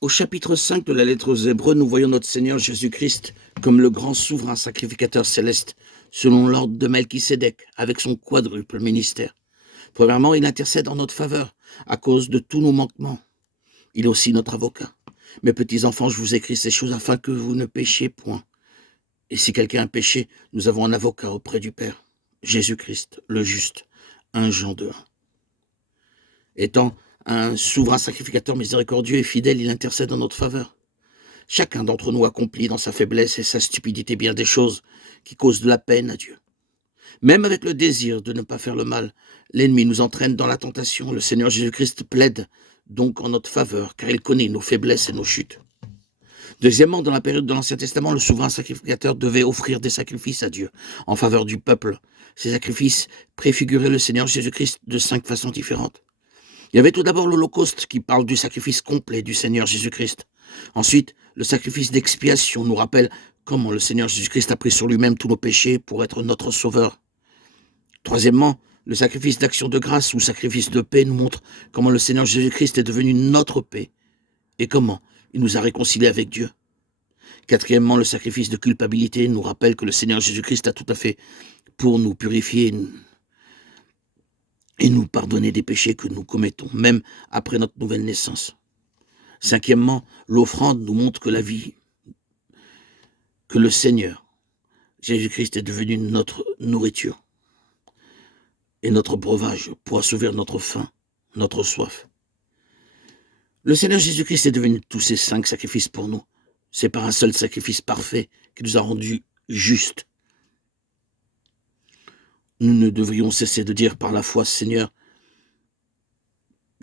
Au chapitre 5 de la lettre aux Hébreux, nous voyons notre Seigneur Jésus-Christ comme le grand souverain sacrificateur céleste, selon l'ordre de Melchisédek, avec son quadruple ministère. Premièrement, il intercède en notre faveur, à cause de tous nos manquements. Il est aussi notre avocat. Mes petits enfants, je vous écris ces choses afin que vous ne péchiez point. Et si quelqu'un a péché, nous avons un avocat auprès du Père, Jésus-Christ, le juste. 1 Jean 2. Étant un souverain sacrificateur miséricordieux et fidèle, il intercède en notre faveur. Chacun d'entre nous accomplit dans sa faiblesse et sa stupidité bien des choses qui causent de la peine à Dieu. Même avec le désir de ne pas faire le mal, l'ennemi nous entraîne dans la tentation. Le Seigneur Jésus-Christ plaide donc en notre faveur, car il connaît nos faiblesses et nos chutes. Deuxièmement, dans la période de l'Ancien Testament, le souverain sacrificateur devait offrir des sacrifices à Dieu en faveur du peuple. Ces sacrifices préfiguraient le Seigneur Jésus-Christ de 5 façons différentes. Il y avait tout d'abord l'Holocauste qui parle du sacrifice complet du Seigneur Jésus-Christ. Ensuite, le sacrifice d'expiation nous rappelle comment le Seigneur Jésus-Christ a pris sur lui-même tous nos péchés pour être notre sauveur. Troisièmement, le sacrifice d'action de grâce ou sacrifice de paix nous montre comment le Seigneur Jésus-Christ est devenu notre paix et comment il nous a réconciliés avec Dieu. Quatrièmement, le sacrifice de culpabilité nous rappelle que le Seigneur Jésus-Christ a tout à fait pour nous purifier et nous pardonner des péchés que nous commettons, même après notre nouvelle naissance. Cinquièmement, l'offrande nous montre que la vie, que le Seigneur, Jésus-Christ est devenu notre nourriture et notre breuvage pour assouvir notre faim, notre soif. Le Seigneur Jésus-Christ est devenu tous ces 5 sacrifices pour nous. C'est par un seul sacrifice parfait qui nous a rendus justes. Nous ne devrions cesser de dire par la foi, Seigneur,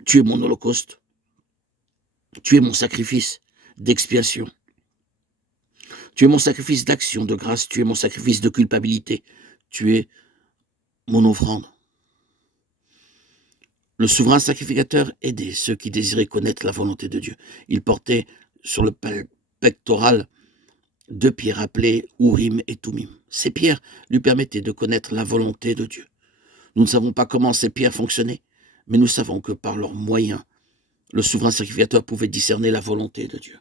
tu es mon holocauste, tu es mon sacrifice d'expiation, tu es mon sacrifice d'action de grâce, tu es mon sacrifice de culpabilité, tu es mon offrande. Le souverain sacrificateur aidait ceux qui désiraient connaître la volonté de Dieu. Il portait sur le pectoral 2 pierres appelées Urim et Tumim. Ces pierres lui permettaient de connaître la volonté de Dieu. Nous ne savons pas comment ces pierres fonctionnaient, mais nous savons que par leurs moyens, le souverain sacrificateur pouvait discerner la volonté de Dieu.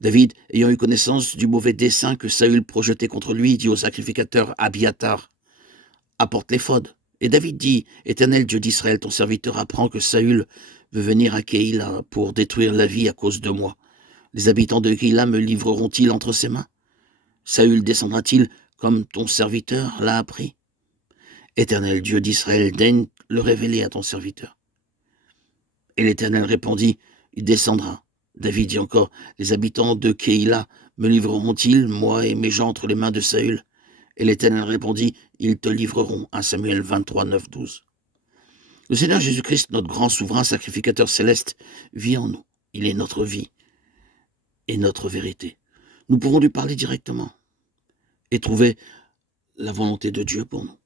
David, ayant eu connaissance du mauvais dessein que Saül projetait contre lui, dit au sacrificateur Abiathar, « Apporte l'éphod. » Et David dit, « Éternel Dieu d'Israël, ton serviteur apprend que Saül veut venir à Keïla pour détruire la vie à cause de moi. Les habitants de Keïla me livreront-ils entre ses mains? Saül descendra-t-il comme ton serviteur l'a appris? Éternel Dieu d'Israël, daigne le révéler à ton serviteur. » Et l'Éternel répondit, « Il descendra. » David dit encore, « Les habitants de Keïla me livreront-ils, moi et mes gens, entre les mains de Saül? » Et l'Éternel répondit, « Ils te livreront. » 1 Samuel 23, 9, 12. Le Seigneur Jésus-Christ, notre grand souverain sacrificateur céleste, vit en nous. Il est notre vie et notre vérité. Nous pourrons lui parler directement et trouver la volonté de Dieu pour nous.